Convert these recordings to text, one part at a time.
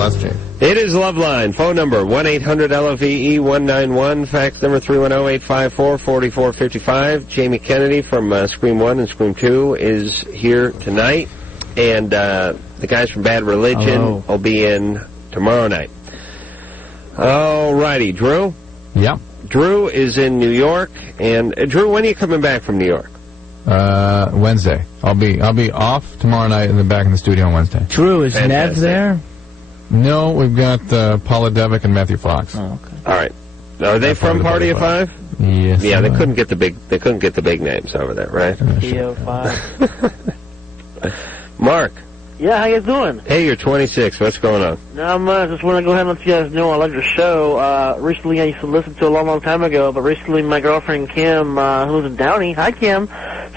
that's James. It is Loveline. Phone number 1-800-LOVE-191. Fax number 310-854-4455. Jamie Kennedy from Scream 1 and Scream 2 is here tonight. And the guys from Bad Religion will be in tomorrow night. All righty. Drew? Yeah. Drew is in New York. And Drew, when are you coming back from New York? Wednesday. I'll be off tomorrow night and then back in the studio on Wednesday. Drew, is Nev there? No, we've got Paula Devick and Matthew Fox. Oh, okay. All right. Are they from Party of Five? Yes. Yeah, they couldn't get the big names over there, right? PO5. Mark. Yeah, how you doing? Hey, you're 26. What's going on? Not much. Just want to go ahead and let you guys know I love your show. Recently, I used to listen to it a long, long time ago, but recently my girlfriend Kim, who lives in Downey, hi Kim,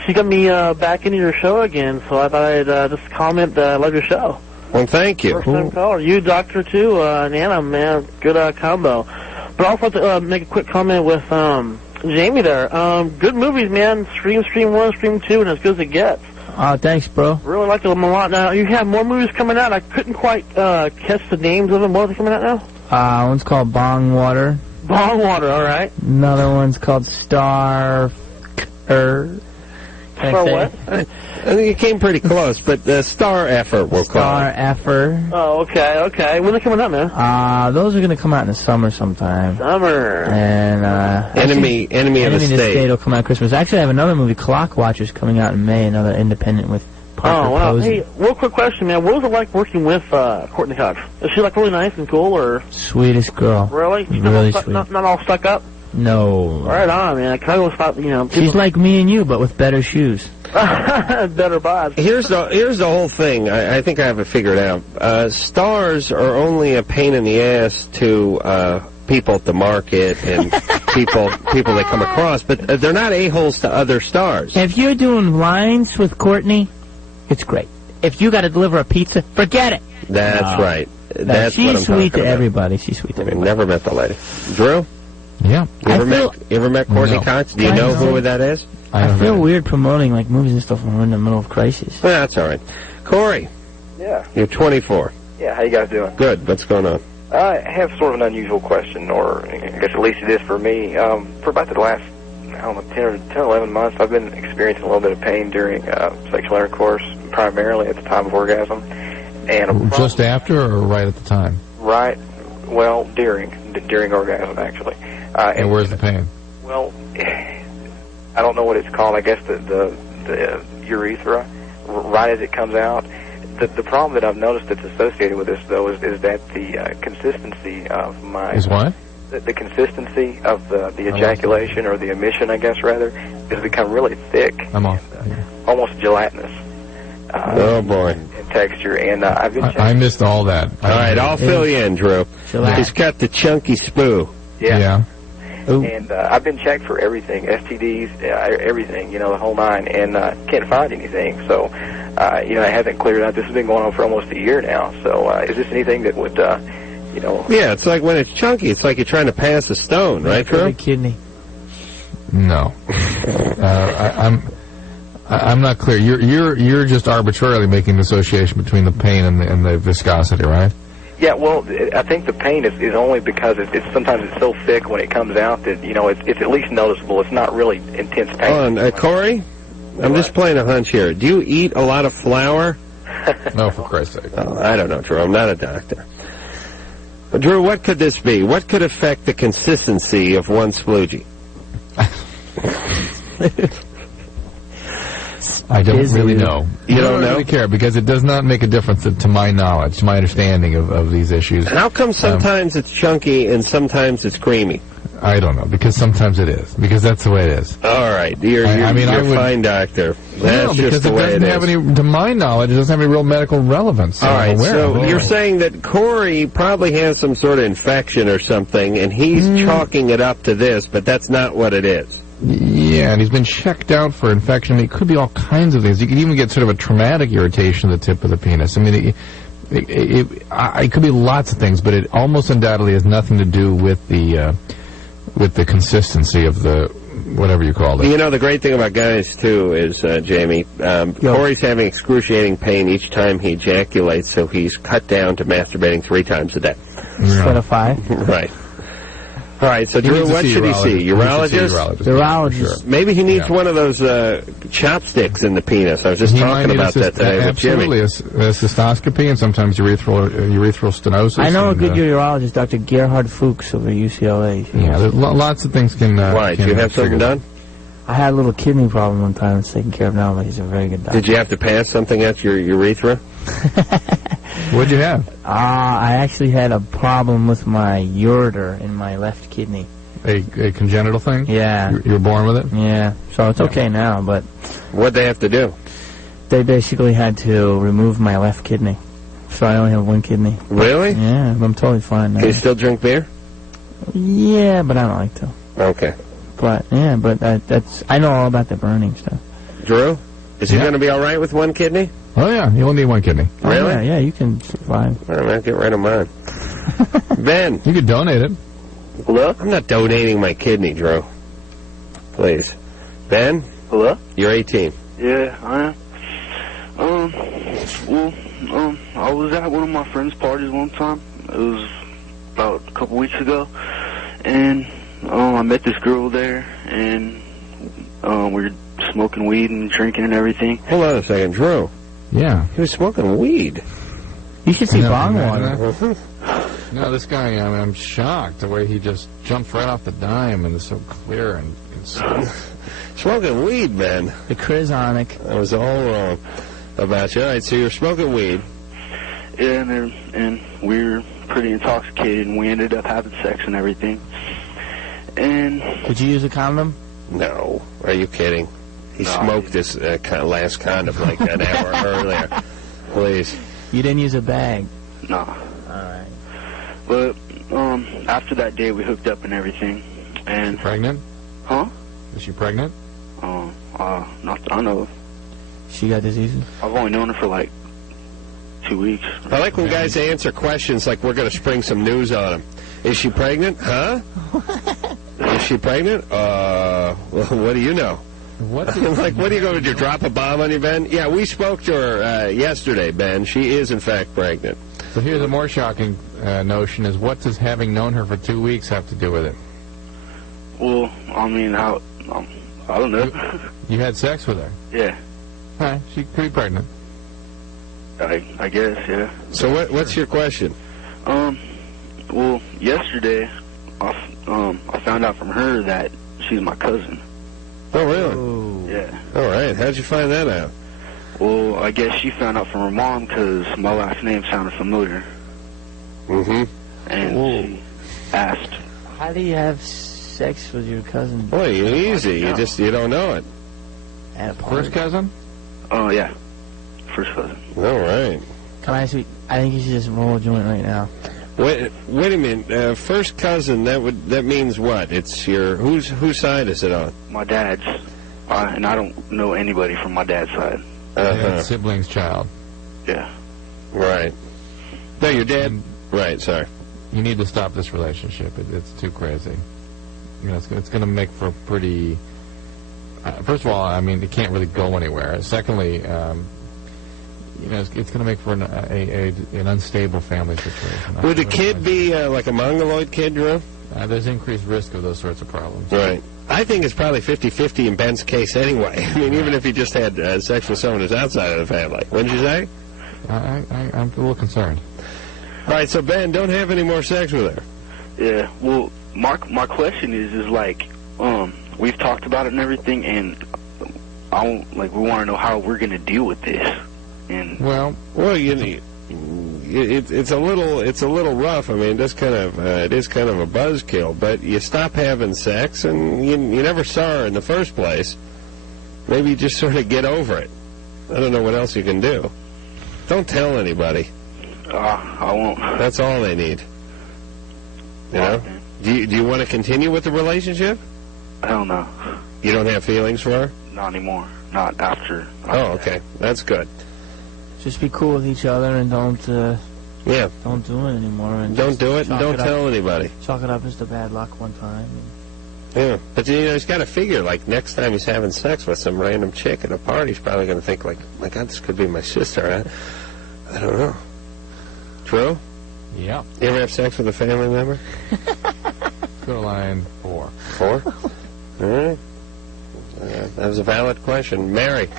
she got me back into your show again, so I thought I'd just comment that I love your show. Well, thank you. First time caller. You, Doctor, too, and Anna, man, good combo. But I also want to make a quick comment with Jamie there. Good movies, man. Scream 1, Scream 2, and as good as it gets. Oh, thanks, bro. Really like them a lot. Now, you have more movies coming out. I couldn't quite catch the names of them. What are they coming out now? One's called Bong Water. Bong Water, all right. Another one's called Star... For what? I think you came pretty close, but the Star Effort will call Star Effort. Oh, okay. When are they coming out, man? Those are going to come out in the summer sometime. Summer. And, Enemy of the State will come out Christmas. Actually, I have another movie, Clock Watchers, coming out in May, another independent with Parker Posey. Hey, real quick question, man. What was it like working with Courtney Cox? Is she, like, really nice and cool, or? Sweetest girl. Really? Really sweet. Not all stuck up? No. Right on, man. I always thought, She's like me and you, but with better shoes. Better bod. Here's the whole thing. I think I have it figured out. Stars are only a pain in the ass to people at the market and people they come across, but they're not a-holes to other stars. If you're doing lines with Courtney, it's great. If you got to deliver a pizza, forget it. That's right. That's what I'm she's sweet to about. everybody. She's sweet to everybody. Never met the lady. Drew? Yeah. You ever met Courtney Cox? Do you know who that is? I feel weird promoting like movies and stuff when we're in the middle of crisis. Well, that's all right. Corey. Yeah. You're 24. Yeah, how you guys doing? Good. What's going on? I have sort of an unusual question, or I guess at least it is for me. For about the last, 10 or 11 months, I've been experiencing a little bit of pain during sexual intercourse, primarily at the time of orgasm. And just after or right at the time? Right. Well, during orgasm, actually. And where's the pain? Well, I don't know what it's called. I guess the urethra, right as it comes out. The problem that I've noticed that's associated with this, though, is that the consistency of my... Is what? The consistency of the ejaculation, or the emission, I guess, rather, has become really thick. I'm off. Almost gelatinous. Oh, boy. In texture, and I've been... I missed all that. All right, I'll fill you in, Drew. He's got the chunky spoo. Yeah. And I've been checked for everything, STDs, everything, the whole nine, and can't find anything. So, it hasn't cleared out. This has been going on for almost a year now. So, is this anything that would, Yeah, it's like when it's chunky, it's like you're trying to pass a stone, right, Drew? Kidney. No. I'm not clear. You're just arbitrarily making an association between the pain and the viscosity, right? Yeah, well, I think the pain is only because sometimes it's so thick when it comes out that, it's at least noticeable. It's not really intense pain. Hold on, Corey? I'm just playing a hunch here. Do you eat a lot of flour? No, for Christ's sake. Oh, I don't know, Drew. I'm not a doctor. But, Drew, what could this be? What could affect the consistency of one sploogie? I don't really know. You don't know? really care, because it does not make a difference to my knowledge, to my understanding of these issues. How come sometimes it's chunky and sometimes it's creamy? I don't know, because sometimes it is. Because that's the way it is. All right. You're a fine doctor. That's just the way it is. To my knowledge, it doesn't have any real medical relevance. All right, so you're saying that Corey probably has some sort of infection or something, and he's chalking it up to this, but that's not what it is. Yeah, and he's been checked out for infection. It could be all kinds of things. You could even get sort of a traumatic irritation of the tip of the penis. I mean, it could be lots of things, but it almost undoubtedly has nothing to do with the consistency of the whatever you called it. You know, the great thing about guys, too, is, Jamie, Corey's having excruciating pain each time he ejaculates, so he's cut down to masturbating 3 times a day. Instead of 5? Right. All right, so Drew, what should he see? Urologist? Urologist. Sure. Maybe he needs one of those chopsticks in the penis. I was just talking about that today with Jimmy. Absolutely, a cystoscopy and sometimes urethral stenosis. I know a good urologist, Dr. Gerhard Fuchs over UCLA. Yeah, lots of things can... Why? Did you have something done? I had a little kidney problem one time. It's taken care of now, but he's a very good doctor. Did you have to pass something at your urethra? What'd you have? I actually had a problem with my ureter in my left kidney. A congenital thing? Yeah. You were born with it? Yeah. So it's okay now, but... What'd they have to do? They basically had to remove my left kidney. So I only have one kidney. Really? Yeah, I'm totally fine now. Can you still drink beer? Yeah, but I don't like to. Okay. But, yeah, but that's... I know all about the burning stuff. Drew? Is he going to be all right with one kidney? Oh, yeah. You only need one kidney. Really? Oh, yeah, you can survive. All right, I'll get rid of mine. Ben. You could donate it. Hello? I'm not donating my kidney, Drew. Please. Ben? Hello? You're 18. Yeah, I am. I was at one of my friend's parties one time. It was about a couple weeks ago. And I met this girl there, and we were smoking weed and drinking and everything. Hold on a second, Drew. Yeah. He was smoking weed. You should see bong water. No, this guy, I'm shocked the way he just jumped right off the dime and is so clear and Smoking weed, man. The chrysonic. I was all wrong about you. All right, so you're smoking weed. Yeah, and we were pretty intoxicated, and we ended up having sex and everything. And did you use a condom? No. Are you kidding? He smoked this last condom like an hour earlier. Please. You didn't use a bag? No. All right. But after that day, we hooked up and everything. And pregnant? Huh? Is she pregnant? Not that I know of. She got diseases? I've only known her for like 2 weeks. I like when guys answer questions like we're going to spring some news on them. Is she pregnant? Huh? Is she pregnant? Well, what do you know? What are you going to do? Drop a bomb on you, Ben? Yeah, we spoke to her yesterday, Ben. She is, in fact, pregnant. So here's a more shocking notion is what does having known her for 2 weeks have to do with it? Well, I mean, I don't know. You had sex with her? Yeah. All right, she could be pregnant. I guess, yeah. So what's your question? Well, yesterday, I found out from her that she's my cousin. Oh, really? Yeah. All right. How'd you find that out? Well, I guess she found out from her mom because my last name sounded familiar. Mm-hmm. And she asked. How do you have sex with your cousin? Boy, easy. You don't know it. At a party? First cousin? Oh, yeah. First cousin. All right. Can I see? I think you should just roll a joint right now. Wait a minute. First cousin. That means what? It's your whose side is it on? My dad's, and I don't know anybody from my dad's side. Sibling's child. Yeah. Right. No, your dad. Right. Sorry. You need to stop this relationship. It's too crazy. You know, it's going to make for a pretty. First of all, I mean, it can't really go anywhere. Secondly, you know, it's going to make for an unstable family situation. Would the kid be like a mongoloid kid, Drew? There's increased risk of those sorts of problems. Right. I think it's probably 50-50 in Ben's case anyway. I mean, even if he just had sex with someone who's outside of the family. Wouldn't you say? I'm a little concerned. All right, so Ben, don't have any more sex with her. Yeah. Well, my question is like, we've talked about it and everything, and we want to know how we're going to deal with this. And well, it's a little rough. I mean, it is kind of a buzzkill. But you stop having sex, and you never saw her in the first place. Maybe you just sort of get over it. I don't know what else you can do. Don't tell anybody. I won't. That's all they need. You know? Do you want to continue with the relationship? Hell no. You don't have feelings for her? Not anymore. Not after. Oh, okay. That's good. Just be cool with each other and don't do it anymore. And don't do it and don't tell anybody. Chalk it up as the bad luck one time. Yeah, but he's got to figure, like, next time he's having sex with some random chick at a party, he's probably going to think, like, my God, this could be my sister. I don't know. Drew? Yeah. You ever have sex with a family member? Let's go to line 4. 4? All right. That was a valid question. Mary?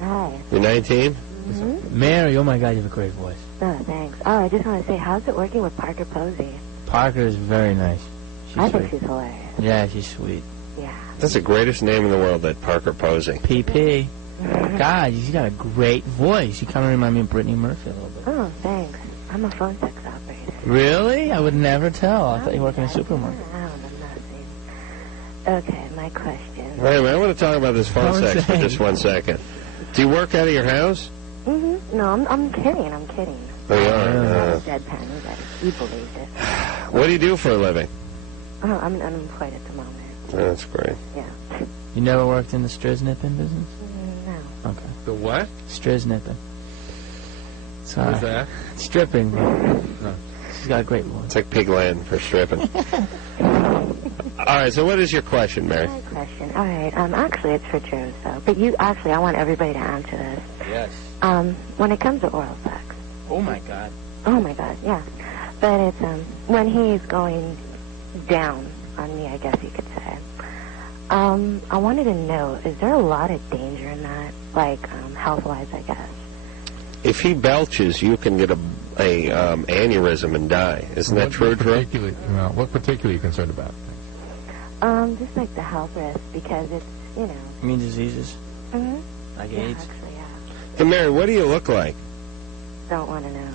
Hi. You're 19? Mm-hmm. Mary, oh my God, you have a great voice. Oh, thanks. Oh, I just want to say, how's it working with Parker Posey? Parker is very nice. I think she's hilarious. Yeah, she's sweet. Yeah. That's the greatest name in the world, that Parker Posey. PP. God, she's got a great voice. You kind of remind me of Brittany Murphy a little bit. Oh, thanks. I'm a phone sex operator. Really? I would never tell. I thought you worked in a supermarket. I don't know nothing. Okay, my question. Wait a minute, I want to talk about this phone sex for just 1 second. Do you work out of your house? Mm-hmm. No, I'm kidding. I'm kidding. Oh, you I'm are? deadpan. You believed it. What do you do for a living? Oh, I'm unemployed at the moment. Oh, that's great. Yeah. You never worked in the striznipping business? No. Okay. The what? Striznipping. Sorry. What is that? Stripping. No. She's got a great voice. It's like Pigland for stripping. All right, so what is your question, Mary? My question. All right. Actually, it's for Drew. So, but I want everybody to answer this. Yes. When it comes to oral sex. Oh my God. Oh my God. Yeah. But it's when he's going down on me, I guess you could say. I wanted to know, is there a lot of danger in that, like health-wise, I guess? If he belches, you can get a aneurysm and die. Isn't that true, Drew? What particularly are you concerned about? Just like the health risk, because it's, You mean diseases? Mm-hmm. Like Yeah, AIDS? actually, yeah. Hey, Mary, what do you look like? Don't want to know.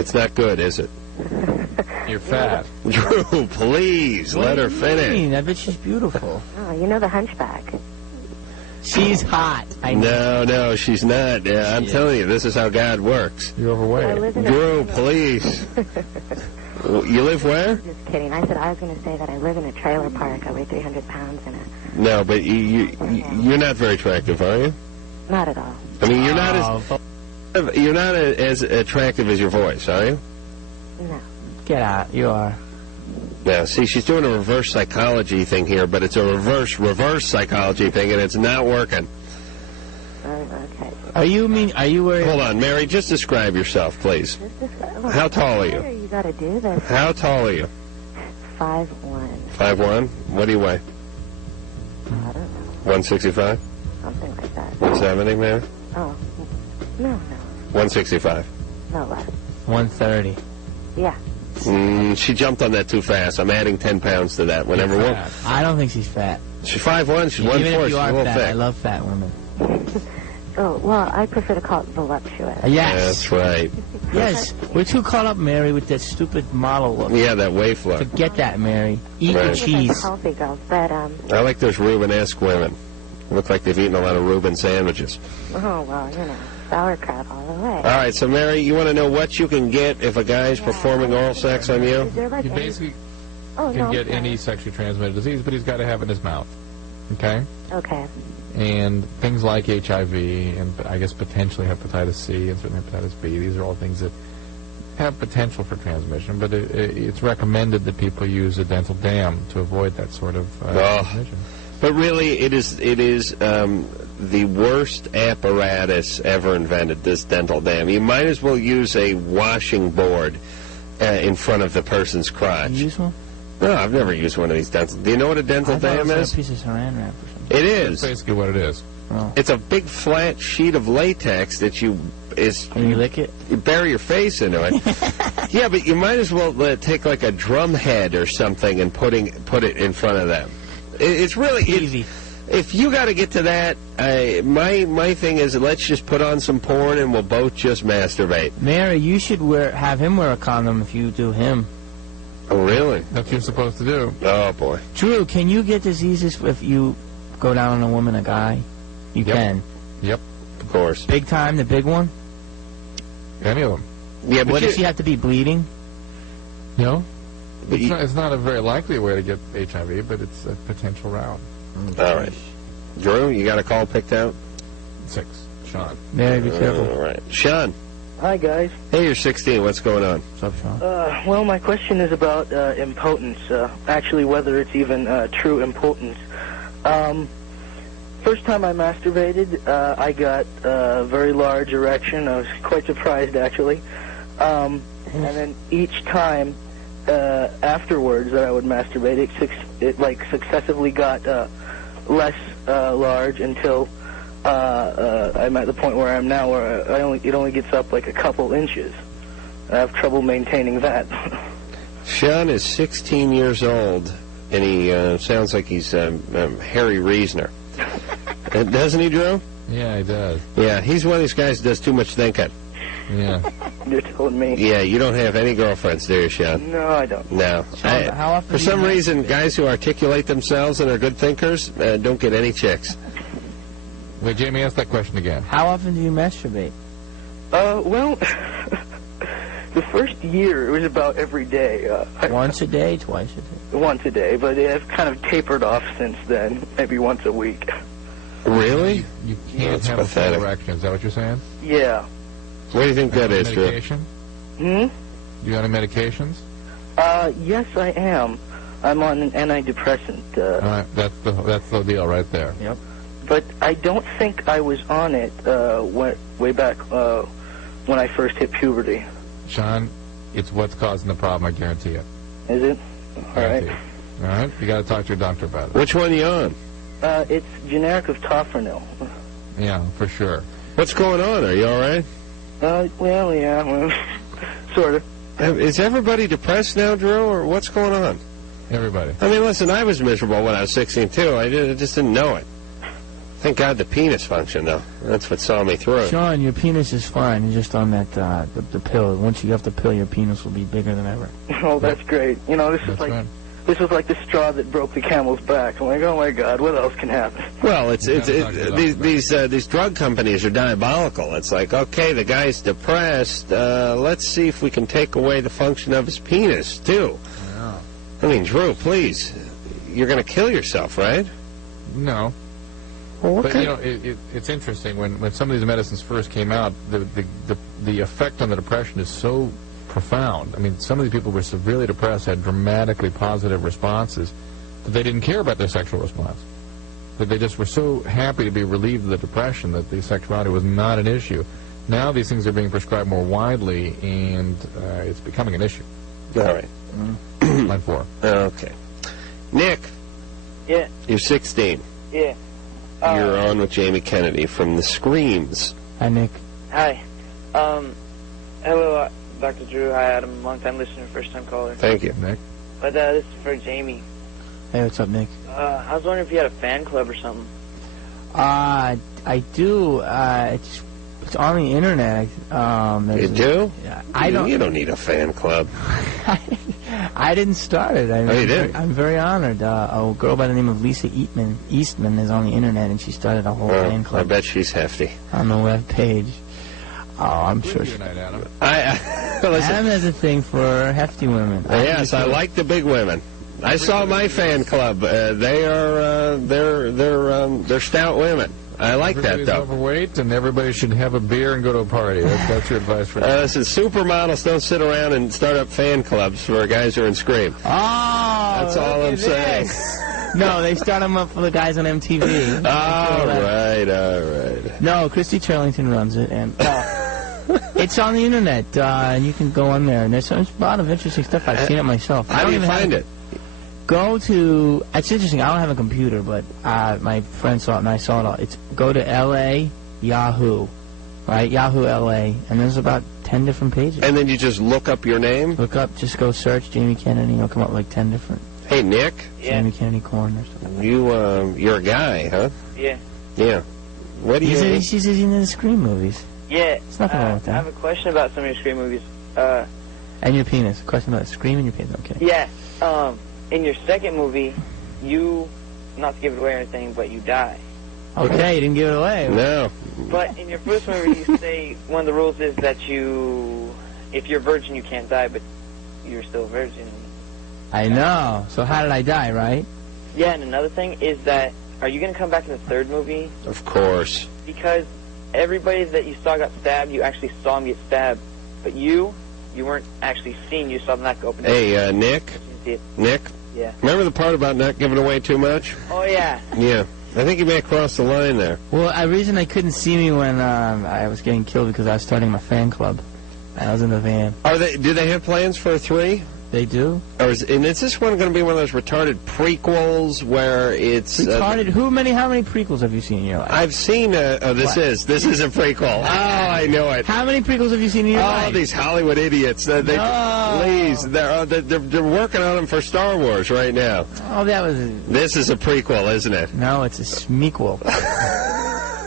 It's not good, is it? You're fat. Drew, please, What let do her you finish. mean? I bet she's beautiful. Oh, you know the Hunchback. She's hot. I know. No, she's not. Yeah, I'm telling you, this is how God works. You're I overweight. live in Drew, a please. You live where? Just kidding. I said I was going to say that I live in a trailer park. I weigh 300 pounds in a... No, but you're not very attractive, are you? Not at all. I mean, you're not as attractive as your voice, are you? No. Get out. You are. Yeah, see, she's doing a reverse psychology thing here, but it's a reverse psychology thing, and it's not working. Okay. Are you worried? Hold on, Mary, just describe yourself, please. How tall are you? You got to do this. How tall are you? 5'1". 5'1"? What do you weigh? I don't know. 165? Something like that. 170, Mary? Oh. No. 165. No less. 130. Yeah. She jumped on that too fast. I'm adding 10 pounds to that. Whenever I don't think she's fat. she's 5'1", she's 1'4", Even if she's you a are little fat, thick. I love fat women. Oh, well, I prefer to call it voluptuous. Yes. That's right. Yes. We're too caught up, Mary, with that stupid model look. Yeah, that waif look. Forget that, Mary. Eat Right. your Just cheese. like healthy girls, but, I like those Reuben-esque women. Look like they've eaten a lot of Reuben sandwiches. oh, well, sauerkraut all the way. All right, so Mary, you want to know what you can get if a guy's performing oral sex on you? Is there like You any... basically Oh, can no, get okay. any sexually transmitted disease, but he's got to have it in his mouth. Okay? Okay. And things like HIV and I guess potentially hepatitis C and certainly hepatitis B, these are all things that have potential for transmission, but it's recommended that people use a dental dam to avoid that sort of transmission. But really, it is the worst apparatus ever invented, this dental dam. You might as well use a washing board in front of the person's crotch. You use one? No, I've never used one of these dental. Do you know what a dental I thought dam it was is? a piece of saran wrap or something. It That's is. basically what it is. Oh. It's a big flat sheet of latex that you And you lick it? you bury your face into it. Yeah, but you might as well take like a drum head or something and put it in front of them. It's really Easy. If you got to get to that, my thing is let's just put on some porn and we'll both just masturbate. Mary, you should have him wear a condom if you do him. Oh, really? That's what you're supposed to do. Oh, boy. Drew, can you get diseases if you go down on a woman, a guy? You Yep. can. Yep. Of course. Big time, the big one? Any of them. Yeah, but What if she have to be bleeding? No? But It's not a very likely way to get HIV, but it's a potential route. all right. Drew, you got a call picked out? 6. Sean. Mary, be careful. All right. Sean. Hi, guys. Hey, you're 16. What's going on? What's up, Sean? Well, my question is about impotence. Actually, whether it's even true impotence. First time I masturbated, I got a very large erection. I was quite surprised, actually. And then each time afterwards that I would masturbate, it successively got less large until I'm at the point where I am now, where it only gets up like a couple inches. I have trouble maintaining that. Sean is 16 years old, and he sounds like he's Harry Reasoner. Doesn't he, Drew? Yeah, he does. Yeah, he's one of these guys that does too much thinking. Yeah. You're telling me. Yeah, you don't have any girlfriends, do you, Sean? No, I don't. No. Sean, how often for some reason, guys who articulate themselves and are good thinkers don't get any chicks. Wait, Jamie, ask that question again. How often do you masturbate? Well, the first year, it was about every day. Once a day, twice a day? Once a day, but it's kind of tapered off since then, maybe once a week. Really? You can't have pathetic. a full erection. Is that what you're saying? Yeah. What do you think that is, Drew? Medication? Hmm? You on any medications? Yes, I am. I'm on an antidepressant. All right, that's the deal right there. Yep. But I don't think I was on it way back when I first hit puberty. Sean, it's what's causing the problem, I guarantee it. Is it? All right. All right? You got to talk to your doctor about it. Which one are you on? It's generic of Tofranil. Yeah, for sure. What's going on? Are you all right? Well, yeah, well, sort of. Is everybody depressed now, Drew, or what's going on? Everybody. I mean, listen, I was miserable when I was 16, too. I just didn't know it. Thank God the penis functioned, though. That's what saw me through it. Sean, your penis is fine. You're just on that the pill. Once you get off the pill, your penis will be bigger than ever. Oh, that's great. You know, this is like... Right. This was like the straw that broke the camel's back. I'm like, oh my God, what else can happen? Well, these drug companies are diabolical. It's like, okay, the guy's depressed. Let's see if we can take away the function of his penis too. Yeah. I mean, Drew, please, you're going to kill yourself, right? No. Well, But, you know, it's interesting. When some of these medicines first came out, the effect on the depression is so profound. I mean, some of the people who were severely depressed had dramatically positive responses, but they didn't care about their sexual response. But they just were so happy to be relieved of the depression that the sexuality was not an issue. Now these things are being prescribed more widely, and it's becoming an issue. All right. Line 4. Okay. Nick. Yeah. You're 16. Yeah. You're on with Jamie Kennedy from The Screams. Hi, Nick. Hi. Hello, Dr. Drew. Hi, Adam. Long-time listener, first-time caller. Thank you. Nick? But this is for Jamie. Hey, what's up, Nick? I was wondering if you had a fan club or something. I do. It's on the internet. You do? I don't. You don't need a fan club. I didn't start it. You didn't? I'm very honored. A girl by the name of Lisa Eastman is on the internet, and she started a whole fan club. I bet she's hefty. On the web page. Oh, I'm sure. Good night, Adam. Adam has a thing for hefty women. Yes, I like the big women. I saw my fan club. They're stout women. I like Everybody's that, though. Overweight, and everybody should have a beer and go to a party. That's your advice for that. Listen, supermodels don't sit around and start up fan clubs for guys who are in Scream. Oh, that's all I'm saying. No, they start them up for the guys on MTV. All right. No, Christy Turlington runs it, and it's on the internet, and you can go on there, and there's a lot of interesting stuff. I've seen it myself. How do you find it? Go to, it's interesting, I don't have a computer, but my friend saw it and I saw it all. Go to LA Yahoo, right? Yahoo LA, and there's about 10 different pages. And then you just look up your name? Just go search Jamie Kennedy, and it'll come up like 10 different. Hey, Nick? Yeah. Jamie Kennedy Corn or something. You're a guy, huh? Yeah. Yeah. What do you... She's into the Scream movies. Yeah. There's nothing wrong with that. I have a question about some of your Scream movies. And your penis. A question about Scream and your penis, okay. Yeah. In your second movie, you, not to give it away or anything, but you die. Okay, you didn't give it away. No. But in your first movie, you say one of the rules is that if you're a virgin, you can't die, but you're still a virgin. I know. So how did I die, right? Yeah, and another thing is that, are you going to come back in the third movie? Of course. Because everybody that you saw got stabbed, you actually saw him get stabbed. But you weren't actually seen. You saw the neck open. Hey, Nick? Nick? Yeah. Remember the part about not giving away too much? Oh, yeah. Yeah. I think you may have crossed the line there. Well, the reason they couldn't see me when I was getting killed because I was starting my fan club. I was in the van. Do they have plans for a 3? They do. And is this one going to be one of those retarded prequels where it's... Retarded? How many prequels have you seen in your life? I've seen... this is a prequel. Oh, I know it. How many prequels have you seen in your life? Oh, these Hollywood idiots. Please, they're working on them for Star Wars right now. Oh, that was... This is a prequel, isn't it? No, it's a smequel.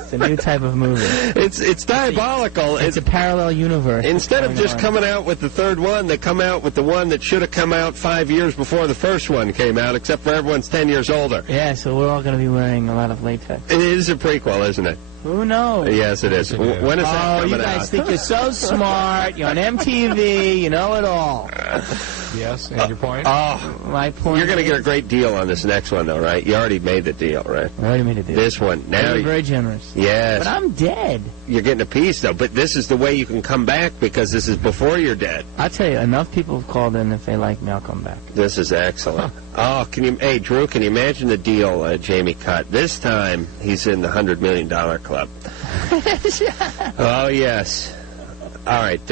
It's a new type of movie. It's diabolical. It's a parallel universe. Instead of just coming out with the third one, they come out with the one that should have come out 5 years before the first one came out, except for everyone's 10 years older. Yeah, so we're all going to be wearing a lot of latex. It is a prequel, isn't it? Who knows? Yes, it is. When is that coming out? Oh, you guys think you're so smart. You're on MTV. You know it all. Yes, and your point? Oh, my point. You're going to get a great deal on this next one, though, right? You already made the deal, right? I already made a deal. This one. Now you're very generous. Yes. But I'm dead. You're getting a piece, though. But this is the way you can come back because this is before you're dead. I'll tell you, enough people have called in. If they like me, I'll come back. This is excellent. Oh, hey, Drew, can you imagine the deal Jamie cut? This time, he's in the $100 million club. Oh, yes. All right,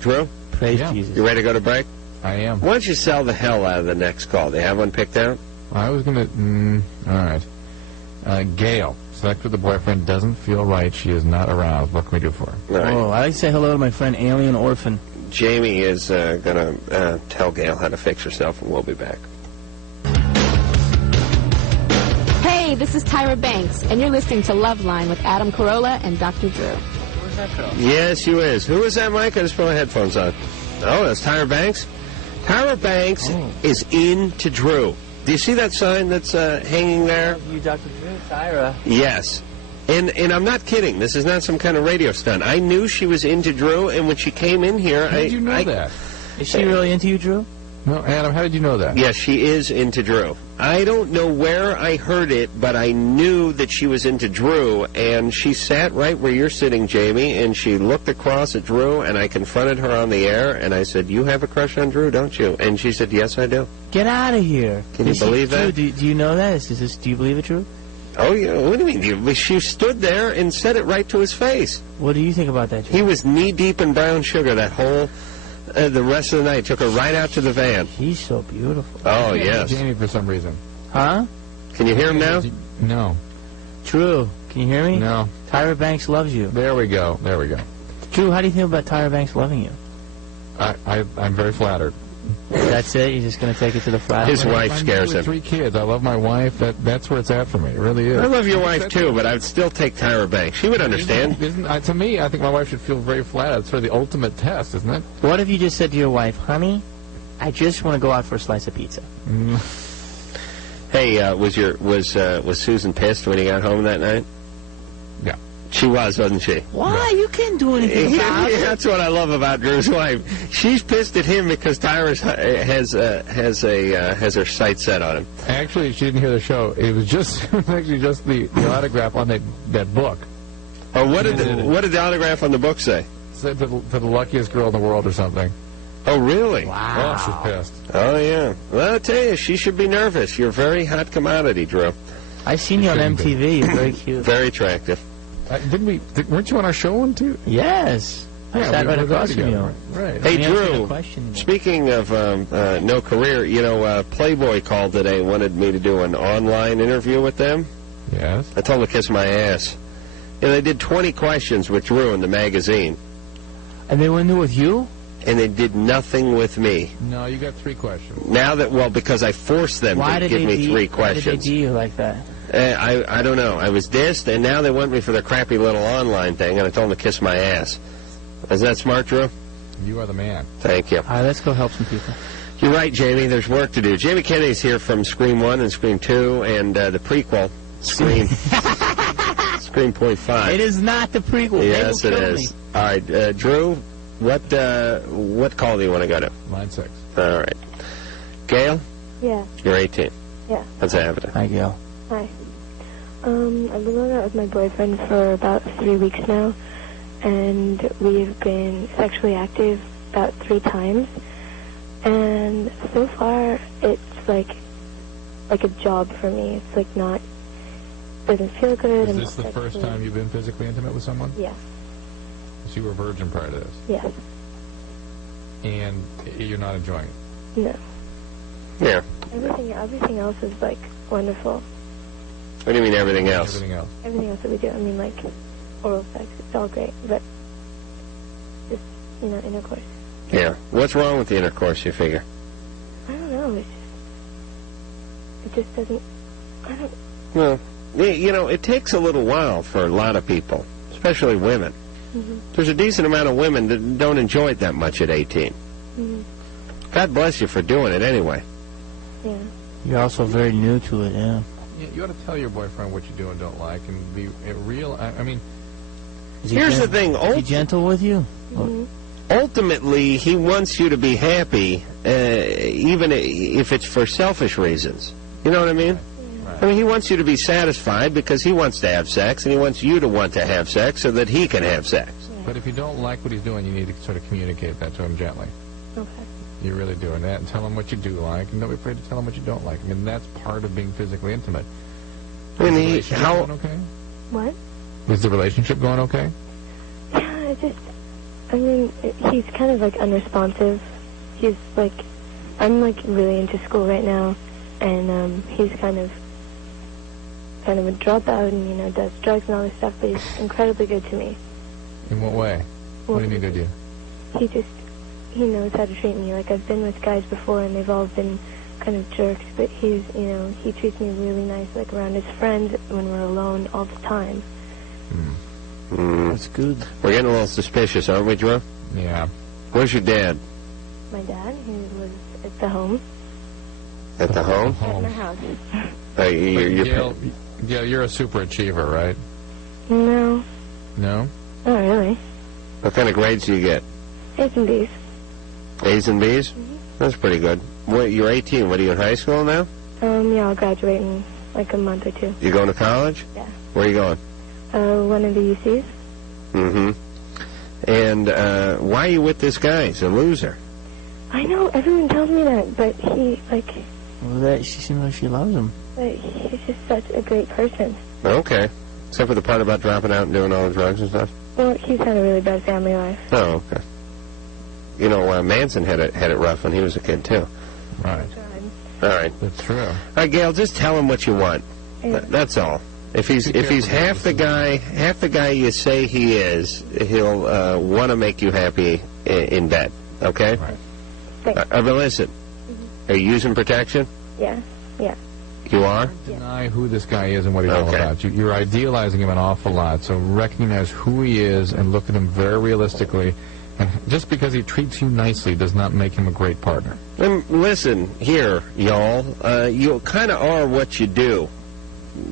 Drew? Praise Jesus. You ready to go to break? I am. Why don't you sell the hell out of the next call? Do you have one picked out? I was going to... all right. Gail. Sex with the boyfriend doesn't feel right. She is not aroused. What can we do for her? Right. Oh, I'd like to say hello to my friend Alien Orphan. Jamie is going to tell Gail how to fix herself, and we'll be back. Hey, this is Tyra Banks, and you're listening to Loveline with Adam Carolla and Dr. Drew. Where's that girl? Yes, you is. Who is that, Mike? I just put my headphones on. Oh, that's Tyra Banks? Tyra Banks is into Drew. Do you see that sign that's hanging there? Love you, Dr. Drew, Tyra. Yes. And I'm not kidding. This is not some kind of radio stunt. I knew she was into Drew, and when she came in here... How did you know that? Is she really into you, Drew? No, Adam, how did you know that? Yes, she is into Drew. I don't know where I heard it, but I knew that she was into Drew, and she sat right where you're sitting, Jamie, and she looked across at Drew, and I confronted her on the air, and I said, you have a crush on Drew, don't you? And she said, yes, I do. Get out of here. Can you believe that? Drew, do you know that? Do you believe it, Drew? Oh, yeah. What do you mean? She stood there and said it right to his face. What do you think about that, Drew? He was knee-deep in brown sugar that whole... the rest of the night. Took her right out to the van. He's so beautiful. Oh, yes. Jamie for some reason. Huh? Can you hear him now? No. Drew, can you hear me? No. Tyra Banks loves you. There we go. There we go. Drew, how do you feel about Tyra Banks loving you? I'm very flattered. That's it? You're just going to take it to the flat? His wife scares him. 3 kids. I love my wife. That's where it's at for me. It really is. I love your wife, too, but I would still take Tyra Banks. She would understand. To me, I think my wife should feel very flattered. It's sort of the ultimate test, isn't it? What if you just said to your wife, honey, I just want to go out for a slice of pizza? Hey, was Susan pissed when he got home that night? Yeah. She was, wasn't she? Why? You can't do anything about it. That's what I love about Drew's wife. She's pissed at him because Tyra has her sights set on him. Actually, she didn't hear the show. It was actually just the autograph on that book. Oh, what did the autograph on the book say? It said to the luckiest girl in the world or something. Oh, really? Wow. Oh, she's pissed. Oh, yeah. Well, I'll tell you, she should be nervous. You're a very hot commodity, Drew. I've seen you on MTV. You're very cute. Very attractive. Weren't you on our show one, too? Yes. I sat right across from you. Right. Hey, Drew, speaking of no career, Playboy called today and wanted me to do an online interview with them. Yes. I told them to kiss my ass. They did 20 questions with Drew in the magazine. And they went there with you? And they did nothing with me. No, you got 3 questions. Now because I forced them to give me 3 questions. Why did they do you like that? I don't know. I was dissed, and now they want me for their crappy little online thing, and I told them to kiss my ass. Is that smart, Drew? You are the man. Thank you. All right, let's go help some people. You're right, Jamie. There's work to do. Jamie Kennedy's here from Scream 1 and Scream 2, and the prequel, Scream... Scream .5. It is not the prequel. Yes, it is. All right, Drew, what call do you want to go to? Line 6. All right. Gail? Yeah. You're 18. Yeah. What's happening? Hi, Gail. Hi. I've been going out with my boyfriend for about 3 weeks now, and we've been sexually active about 3 times. And so far, it's like a job for me. It's like not, doesn't feel good. Is this the first time you've been physically intimate with someone? Yeah. So you were a virgin prior to this? Yes. And you're not enjoying it? No. Yeah. Everything else is like wonderful. What do you mean everything else? Everything else. Everything else that we do, I mean, like oral sex, it's all great, but just, intercourse. Yeah. What's wrong with the intercourse, you figure? I don't know. It just doesn't. I don't. Well, it takes a little while for a lot of people, especially women. Mm-hmm. There's a decent amount of women that don't enjoy it that much at 18. Mm-hmm. God bless you for doing it anyway. Yeah. You're also very new to it, yeah. Yeah, you ought to tell your boyfriend what you do and don't like, and be real. I mean, here's the thing. Is he gentle with you? Mm-hmm. Ultimately, he wants you to be happy, even if it's for selfish reasons. You know what I mean? Right. I mean, he wants you to be satisfied because he wants to have sex, and he wants you to want to have sex so that he can have sex. But if you don't like what he's doing, you need to sort of communicate that to him gently. Okay. You're really doing that, and tell him what you do like, and don't be afraid to tell him what you don't like. I mean, that's part of being physically intimate. I mean, Is the relationship going okay? What? Is the relationship going okay? Yeah, he's kind of like unresponsive. He's like, I'm like really into school right now, and he's kind of a dropout and, does drugs and all this stuff, but he's incredibly good to me. In what way? What do you mean good to you? He knows how to treat me. Like, I've been with guys before, and they've all been kind of jerks, but he treats me really nice, like around his friends when we're alone all the time. That's good. We're getting a little suspicious, aren't we, Drew? Yeah. Where's your dad? My dad, he lives at the home. At the home? At my house. Gail, you're a super achiever, right? No. No? Not really. What kind of grades do you get? A's and B's. A's and B's? Mm-hmm. That's pretty good. You're 18. What, are you in high school now? Yeah, I'll graduate in like a month or 2. You going to college? Yeah. Where are you going? One of the UCs. Mm-hmm. And why are you with this guy? He's a loser. I know, everyone tells me that, but he, like... Well, she seems like she loves him. But he's just such a great person. Okay. Except for the part about dropping out and doing all the drugs and stuff? Well, he's had a really bad family life. Oh, okay. Manson had it rough when he was a kid, too. Right. All right. That's true. All right, Gail, just tell him what you want. That's all. If he's half the guy you say he is, he'll want to make you happy in bed. Okay? Right. Thanks. But listen, are you using protection? Yeah. You are? Deny who this guy is and what he's all about. You're idealizing him an awful lot, so recognize who he is and look at him very realistically. And just because he treats you nicely does not make him a great partner. And listen, here, y'all, you kind of are what you do.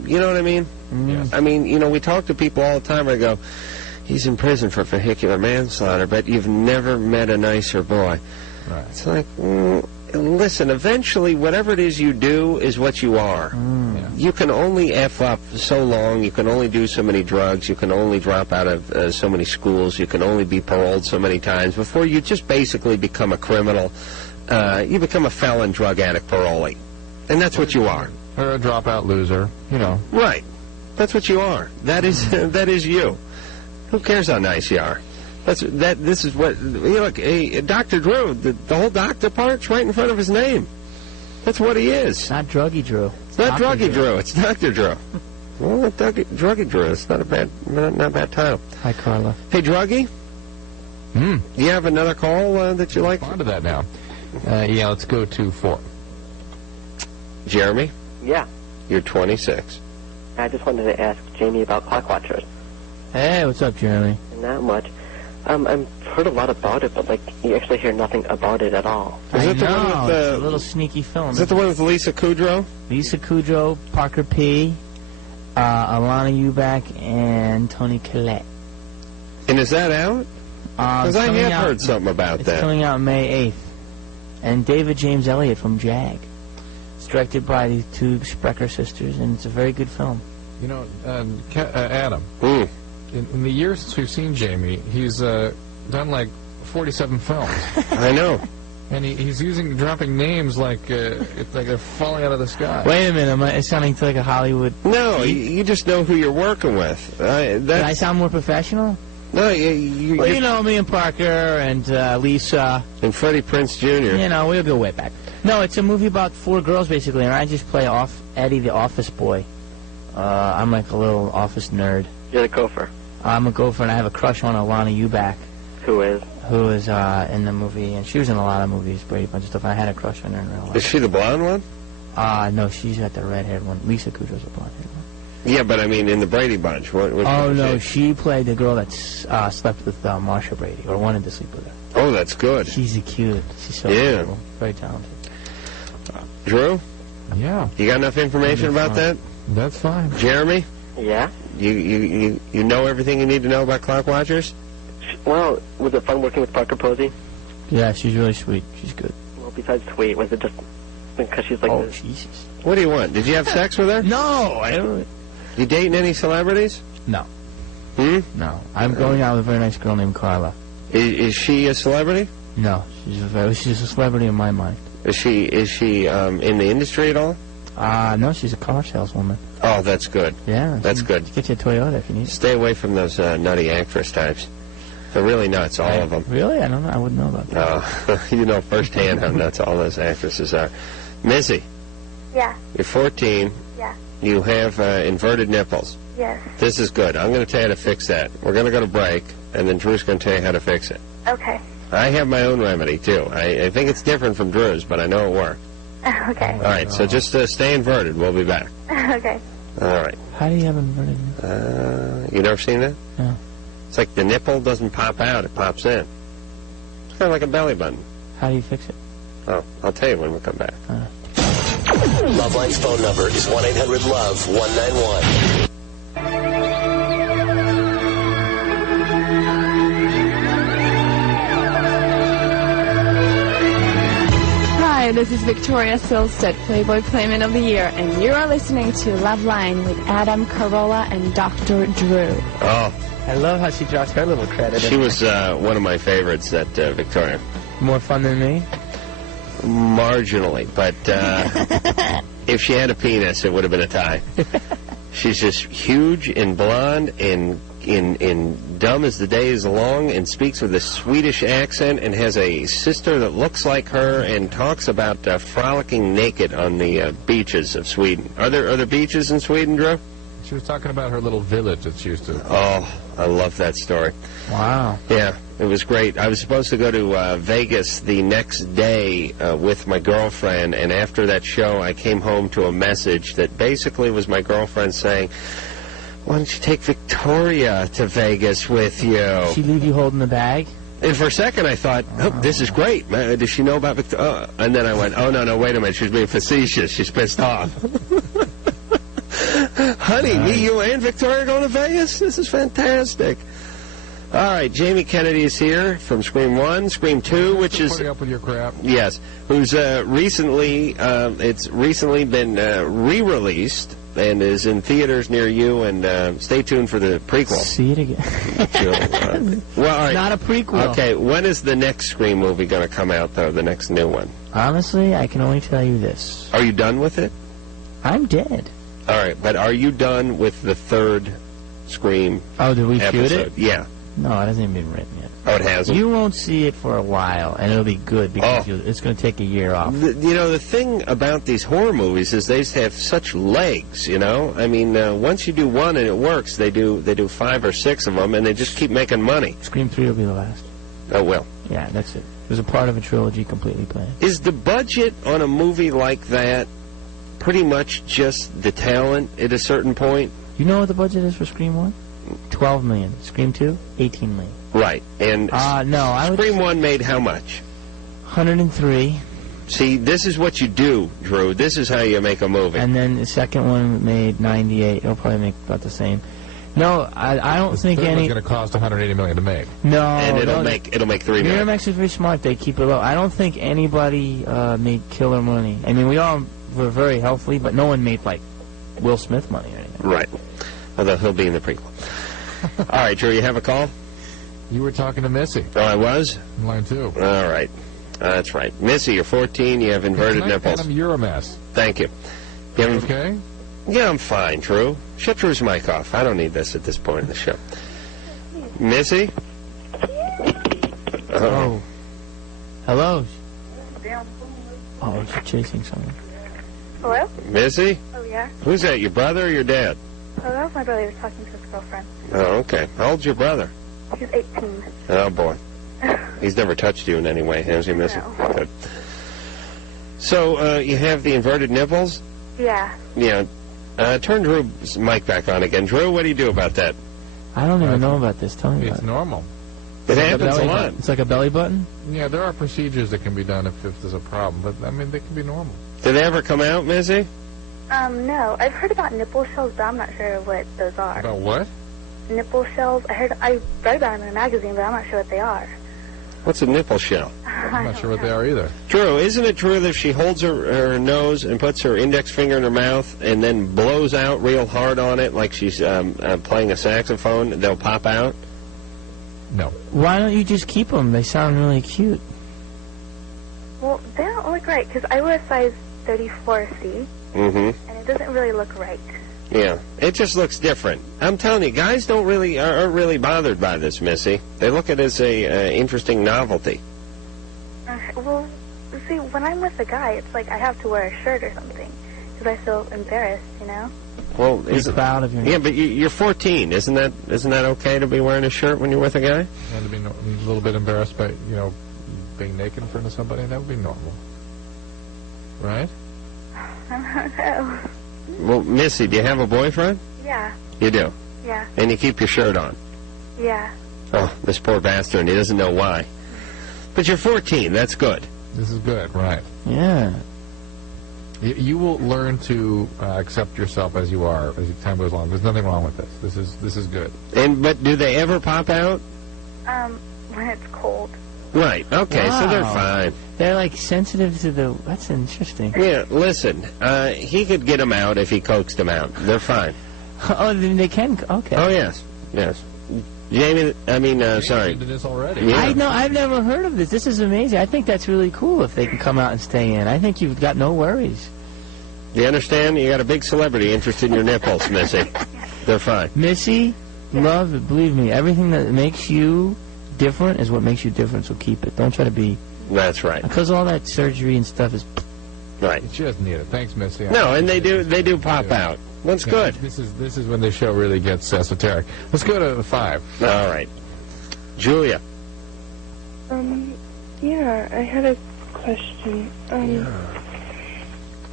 You know what I mean? Yes. I mean, we talk to people all the time and I go, he's in prison for vehicular manslaughter, but you've never met a nicer boy. Right. It's like, listen, eventually whatever it is you do is what you are. Yeah. You can only F up so long, you can only do so many drugs, you can only drop out of so many schools, you can only be paroled so many times before you just basically become a criminal. You become a felon, drug addict, parolee. And that's what you are. Or a dropout loser, Right. That's what you are. That is you. Who cares how nice you are? This is what, look, Dr. Drew, the whole doctor part's right in front of his name. That's what he is. It's not Druggy Drew. It's not Druggy Drew. It's Dr. Drew. Well, Druggy Drew. It's not a bad title. Hi, Carla. Hey, Druggy? Do you have another call that you like? On to that now. Yeah, let's go to 4. Jeremy? Yeah. You're 26. I just wanted to ask Jamie about clock watchers. Hey, what's up, Jeremy? Not much. I've heard a lot about it, but, you actually hear nothing about it at all. Is it the one with it's a little sneaky film. Is that the one with Lisa Kudrow? Lisa Kudrow, Parker P., Alana Eubank, and Toni Collette. And is that out? Because I have heard something about that. It's coming out May 8th. And David James Elliott from JAG. It's directed by the two Sprecher sisters, and it's a very good film. You know, Adam, Mm. in the years since we've seen Jamie, he's done like 47 films. I know. And he's dropping names like it's like they're falling out of the sky. Wait a minute, am I sounding like a Hollywood... No, you just know who you're working with. Did I sound more professional? No, well, you know, me and Parker and Lisa. And Freddie Prinze Jr. You know, we'll go way back. No, it's a movie about 4 girls, basically, and I just play Eddie the office boy. I'm like a little office nerd. You're the gopher. I'm a gopher, and I have a crush on Alana Eubank. Who is? Who is in the movie, and she was in a lot of movies, Brady Bunch of stuff. I had a crush on her in real life. Is she the blonde one? No, she's got the red-haired one. Lisa Kudrow's a blonde-haired one. Yeah, but I mean in the Brady Bunch. What oh, no, she played the girl that slept with Marsha Brady, or wanted to sleep with her. Oh, that's good. She's cute. She's so cool. Very talented. Drew? Yeah. You got enough information about that? That's fine. Jeremy? Yeah? You know everything you need to know about Clock Watchers? Well, was it fun working with Parker Posey? Yeah, she's really sweet. She's good. Well, besides sweet, was it just because she's like... Oh, Jesus. What do you want? Did you have sex with her? No, I don't... You dating any celebrities? No. Hmm? No. I'm going out with a very nice girl named Carla. Is she a celebrity? No. She's a celebrity in my mind. Is she in the industry at all? No, she's a car saleswoman. Oh, that's good. Yeah. That's good. Get you a Toyota if you need it. Stay away from those nutty actress types. They're really nuts, all of them. Really? I don't know. I wouldn't know about that. You know firsthand how nuts all those actresses are. Missy. Yeah. You're 14. Yeah. You have inverted nipples. Yes. This is good. I'm going to tell you how to fix that. We're going to go to break, and then Drew's going to tell you how to fix it. Okay. I have my own remedy, too. I think it's different from Drew's, but I know it works. Okay. All right, so just stay inverted. We'll be back. Okay. All right. How do you have inverted nipples? You never seen that? No. It's like the nipple doesn't pop out, it pops in. It's kind of like a belly button. How do you fix it? Oh, I'll tell you when we come back. Loveline's phone number is 1-800-LOVE-191. Hi, this is Victoria Silstead, Playboy Playmate of the Year, and you are listening to Loveline with Adam Carolla and Dr. Drew. Oh. I love how she drops her little credit. She was one of my favorites, that Victoria. More fun than me? Marginally, but if she had a penis, it would have been a tie. She's just huge and blonde and dumb as the day is long, and speaks with a Swedish accent, and has a sister that looks like her and talks about frolicking naked on the beaches of Sweden. Are there beaches in Sweden, Drew? She was talking about her little village that she used to... Oh, I love that story. Wow. Yeah, it was great. I was supposed to go to Vegas the next day with my girlfriend, and after that show, I came home to a message that basically was my girlfriend saying, "Why don't you take Victoria to Vegas with you?" Did she leave you holding the bag? And for a second, I thought, oh, this is great. Does she know about Victoria? And then I went, oh, no, wait a minute. She's being facetious. She's pissed off. Honey, me, you, and Victoria going to Vegas? This is fantastic. All right, Jamie Kennedy is here from Scream 1, Scream 2, which is... Putting up with your crap. Yes, who's recently been re-released and is in theaters near you, and stay tuned for the prequel. See it again. Well, all right. Not a prequel. Okay, when is the next Scream movie going to come out, though, the next new one? Honestly, I can only tell you this. Are you done with it? I'm dead. All right, but are you done with the third Scream did we episode? shoot it? Yeah. No, it hasn't even been written yet. Oh, it hasn't? You won't see it for a while, and it'll be good, because it's going to take a year off. The thing about these horror movies is they have such legs, you know? I mean, once you do one and it works, they do 5 or 6 of them, and they just keep making money. Scream 3 will be the last. Oh, well. Yeah, that's it. It was a part of a trilogy completely planned. Is the budget on a movie like that pretty much just the talent at a certain point? You know what the budget is for Scream 1? $12 million. Scream 2, $18 million. Right. And Scream 1 made how much? 103. See, this is what you do, Drew. This is how you make a movie. And then the second one made 98. It'll probably make about the same. No, I don't think any... It's going to cost $180 million to make. No. And it'll make $3 million. Miramax is very smart. They keep it low. I don't think anybody made killer money. I mean, we all were very healthy, but no one made, like, Will Smith money or anything. Right. Although he'll be in the prequel. All right, Drew, you have a call? You were talking to Missy. Oh, I was? Line 2. All right. That's right. Missy, you're 14. You have inverted nipples. Adam, you're a mess. Thank you. You okay? Yeah, I'm fine, Drew. Shut Drew's mic off. I don't need this at this point in the show. Missy? Oh. Hello? Oh, she's chasing someone. Hello? Missy? Oh, yeah? Who's that, your brother or your dad? Oh, that was my brother. He was talking to his girlfriend. Oh, okay. How old's your brother? He's 18. Oh, boy. He's never touched you in any way, has he, Missy? No. Good. So, you have the inverted nipples? Yeah. Yeah. Turn Drew's mic back on again. Drew, what do you do about that? I don't even know about this. Tell me about it. It's normal. It happens a lot. It's like a belly button? Yeah, there are procedures that can be done if there's a problem, but, I mean, they can be normal. Did they ever come out, Missy? No. I've heard about nipple shells, but I'm not sure what those are. About what? Nipple shells? I read about them in a magazine, but I'm not sure what they are. What's a nipple shell? I'm not sure what they are either. Drew, isn't it true that if she holds her nose and puts her index finger in her mouth and then blows out real hard on it like she's playing a saxophone, they'll pop out? No. Why don't you just keep them? They sound really cute. Well, they don't look right, because I wear size 34C, Mm-hmm. and it doesn't really look right. Yeah, it just looks different. I'm telling you, guys aren't really bothered by this, Missy. They look at it as a interesting novelty. Well, see, when I'm with a guy, it's like I have to wear a shirt or something, because I feel embarrassed, you know? Well, He's proud of you. Yeah, but you're 14. Isn't that okay to be wearing a shirt when you're with a guy? And to be a little bit embarrassed by, being naked in front of somebody, that would be normal. Right? I don't know. Well, Missy, do you have a boyfriend? Yeah. You do? Yeah. And you keep your shirt on? Yeah. Oh, this poor bastard, and he doesn't know why. But you're 14. That's good. This is good, right. Yeah. You will learn to accept yourself as you are as time goes along. There's nothing wrong with this. This is good. But do they ever pop out? When it's cold. Right. Okay, so they're fine. They're like sensitive to the... That's interesting. Yeah, listen, he could get them out if he coaxed them out. They're fine. Oh, then they can... Okay. Oh, yes. Jamie, sorry. Into this already. Yeah. I know. I've never heard of this. This is amazing. I think that's really cool if they can come out and stay in. I think you've got no worries. You understand? You got a big celebrity interested in your nipples, Missy. They're fine. Missy, love, believe me, everything that makes you different is what makes you different, so keep it. Don't try to be... That's right. Because all that surgery and stuff is... Right. She doesn't need it. Thanks, Missy. No, and they do pop out. That's good. This is when the show really gets esoteric. Let's go to 5. All right. Julia. Yeah, I had a question.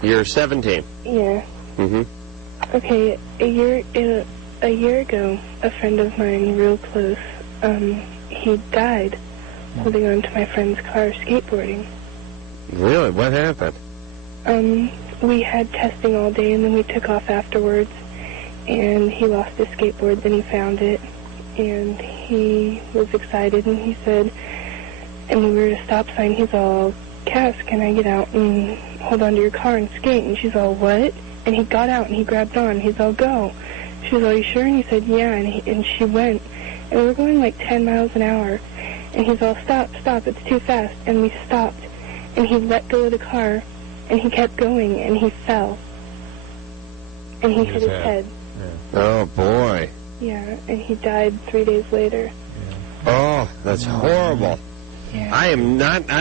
You're 17. Yeah. Mm-hmm. Okay, a year ago, a friend of mine, real close, he died holding on to my friend's car skateboarding. Really? What happened? We had testing all day, and then we took off afterwards, and he lost his skateboard, then he found it, and he was excited, and he said, and when we were at a stop sign, he's all, Cass, can I get out and hold on to your car and skate? And she's all, what? And he got out, and he grabbed on, he's all, go. She was all, you sure? And he said, yeah, and she went, and we were going like 10 miles an hour, and he's all, stop, it's too fast, and we stopped, and he let go of the car, and he kept going, and he fell. And he hit his head. Yeah. Oh, boy. Yeah, and he died 3 days later. Oh, that's horrible. Yeah. I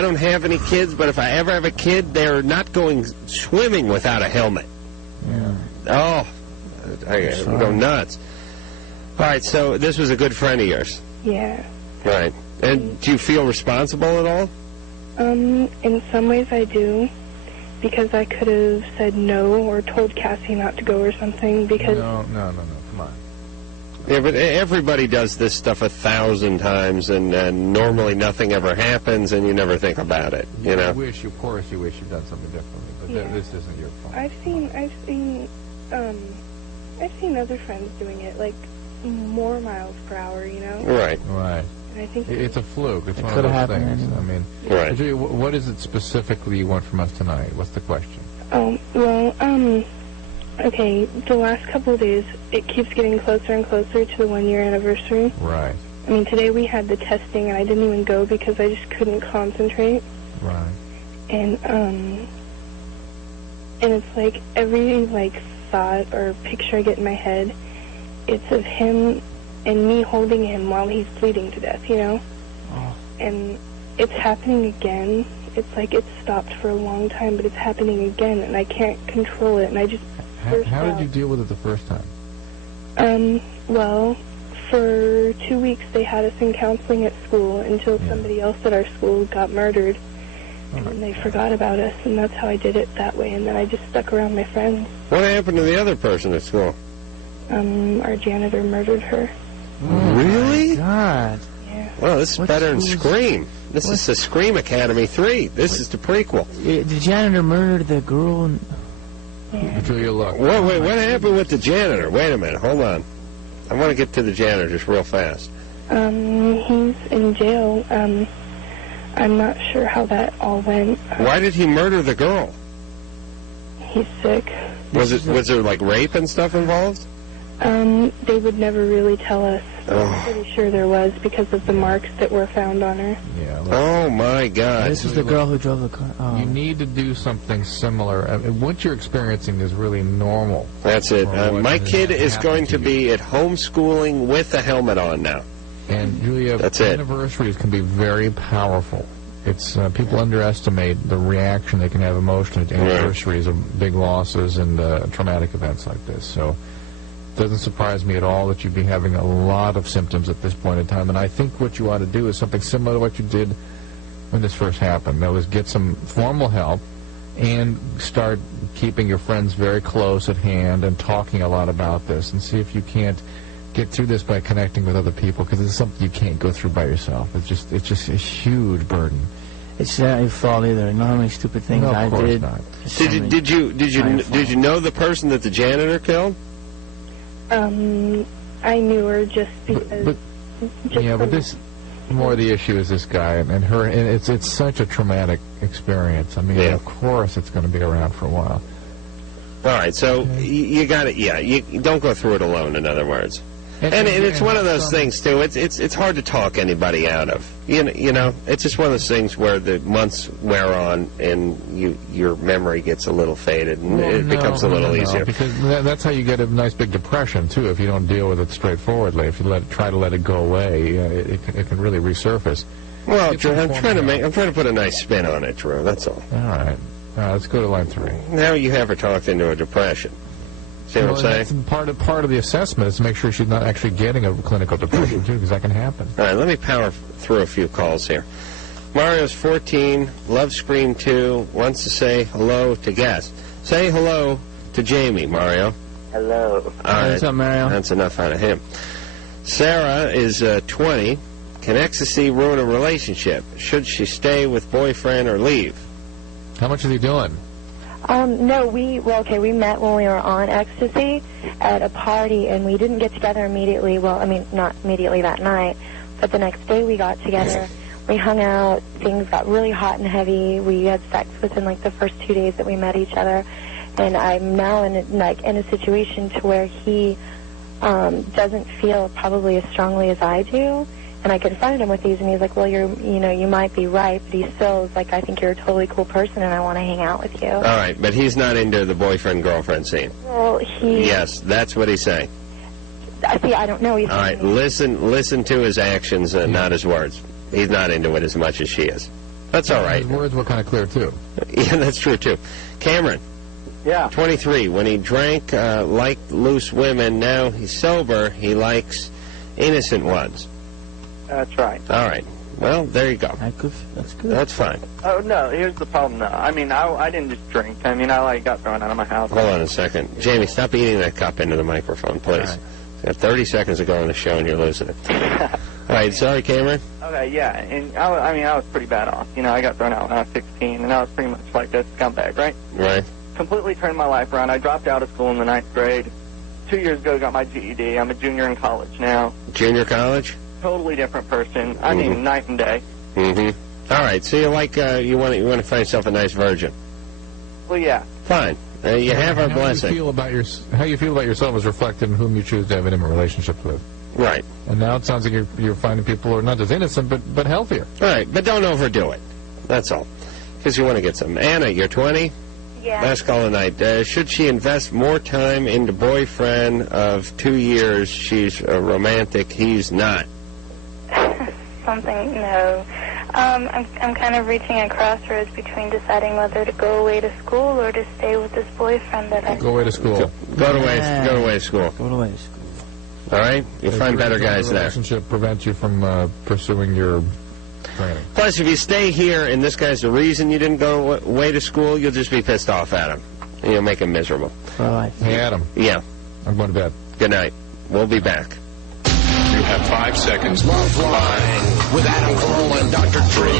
don't have any kids, but if I ever have a kid, they're not going swimming without a helmet. Yeah. Oh, I go nuts. All right, so this was a good friend of yours. Yeah. Right. And do you feel responsible at all? In some ways I do, because I could have said no or told Cassie not to go or something, because... No, come on. Yeah, but everybody does this stuff 1,000 times, and normally nothing ever happens, and you never think about it, you know? Of course you wish you'd done something differently, but Yeah. this isn't your fault. I've seen other friends doing it, like, more miles per hour, you know? Right. And I think It's a fluke. It's It one of could those have things. happened I mean, Right. Julia, what is it specifically you want from us tonight? What's the question? okay, the last couple of days, it keeps getting closer and closer to the 1-year anniversary. Right. I mean, today we had the testing, and I didn't even go because I just couldn't concentrate. Right. And it's like every, like, thought or picture I get in my head, it's of him and me holding him while he's bleeding to death, you know? Oh. And it's happening again. It's like it's stopped for a long time, but it's happening again, and I can't control it, and I just burst How did out. you deal with it the first time? Well, for 2 weeks they had us in counseling at school until somebody else at our school got murdered, and then they forgot about us, and that's how I did it that way, and then I just stuck around my friends. What happened to the other person at school? Our janitor murdered her. Really? God. Yeah. Well, this is better than Scream. This is the Scream Academy 3. This is the prequel. The janitor murdered the girl. Julia, look. Wait, what happened with the janitor? Wait a minute, hold on. I want to get to the janitor just real fast. He's in jail. I'm not sure how that all went. Why did he murder the girl? He's sick. Was there like rape and stuff involved? They would never really tell us. Oh. I'm pretty sure there was because of the marks that were found on her. Yeah. Oh my God! This is the girl who drove the car. Oh. You need to do something similar. I mean, what you're experiencing is really normal. That's it. My kid is happened going to to be at homeschooling with a helmet on now. And Julia, That's it. anniversaries can be very powerful. It's people underestimate the reaction they can have emotionally to anniversaries of big losses and traumatic events like this. So it doesn't surprise me at all that you'd be having a lot of symptoms at this point in time. And I think what you ought to do is something similar to what you did when this first happened. That was get some formal help and start keeping your friends very close at hand and talking a lot about this, and see if you can't get through this by connecting with other people, because it's something you can't go through by yourself. It's just a huge burden. It's not your fault either. Not how many stupid things No, I of course did. not. Did you know the person that the janitor killed? I knew her just because. But this more the issue is this guy and her, and it's such a traumatic experience. I mean, of course it's going to be around for a while. All right, so you got it. Yeah, you don't go through it alone. In other words, and it's one of those things too. It's hard to talk anybody out of. You know, it's just one of those things where the months wear on and your memory gets a little faded and it becomes a little easier. Because that's how you get a nice big depression too. If you don't deal with it straightforwardly, if you try to let it go away, it can really resurface. Well, Drew, I'm trying to put a nice spin on it, Drew. That's all. All right. Let's go to line 3. Now you have her talked into a depression. See what I'm saying? That's part of the assessment is to make sure she's not actually getting a clinical depression, too, because that can happen. All right, let me power through a few calls here. Mario's 14, loves Scream 2, wants to say hello to guests. Say hello to Jamie, Mario. Hello. All right. What's up, Mario? That's enough out of him. Sarah is 20. Can ecstasy ruin a relationship? Should she stay with boyfriend or leave? How much is he doing? No, we met when we were on ecstasy at a party, and we didn't get together immediately. Well, I mean, not immediately that night, but the next day we got together. We hung out. Things got really hot and heavy. We had sex within like the first 2 days that we met each other, and I'm now in a situation to where he doesn't feel probably as strongly as I do. And I confronted him with these, and he's like, well, you might be right, but he still is like, I think you're a totally cool person, and I want to hang out with you. All right, but he's not into the boyfriend-girlfriend scene. Well, Yes, that's what he's saying. See, I don't know. All right, listen to his actions, not his words. He's not into it as much as she is. That's all right. His words were kind of clear, too. Yeah, that's true, too. Cameron. Yeah. 23. When he drank, liked loose women, now he's sober, he likes innocent ones. That's right. All right. Well, there you go. That's good. That's fine. Oh, no, here's the problem, though. I mean, I didn't just drink. I mean, I got thrown out of my house. Hold on a second. Jamie, stop eating that cup into the microphone, please. All right. You got 30 seconds to go on the show, and you're losing it. All right. Sorry, Cameron. Okay, yeah, and I was pretty bad off. You know, I got thrown out when I was 16, and I was pretty much like a scumbag, right? Right. Completely turned my life around. I dropped out of school in the 9th grade. 2 years ago, got my GED. I'm a junior in college now. Junior college? Totally different person. I mean, night and day. Mm-hmm. All right. So you like you want to find yourself a nice virgin? Well, yeah. Fine. You have our How blessing. How you feel about yourself is reflected in whom you choose to have intimate relationships with. Right. And now it sounds like you're finding people who are not just innocent, but healthier. Right, but don't overdo it. That's all. Because you want to get some. Anna, you're 20? Yeah. Last call of the night. Should she invest more time into boyfriend of 2 years? She's a romantic. He's not. Something, no. I'm kind of reaching a crossroads between deciding whether to go away to school or to stay with this boyfriend that I... Go away to school. Go away to school. Go away to school. All right? You'll find better guys there. Relationship prevents you from pursuing your training. Plus, if you stay here and this guy's the reason you didn't go away to school, you'll just be pissed off at him. And you'll make him miserable. Right. Hey, Adam. Yeah. I'm going to bed. Good night. We'll be back. You have 5 seconds. Loveline with Adam Carolla and Dr. Drew.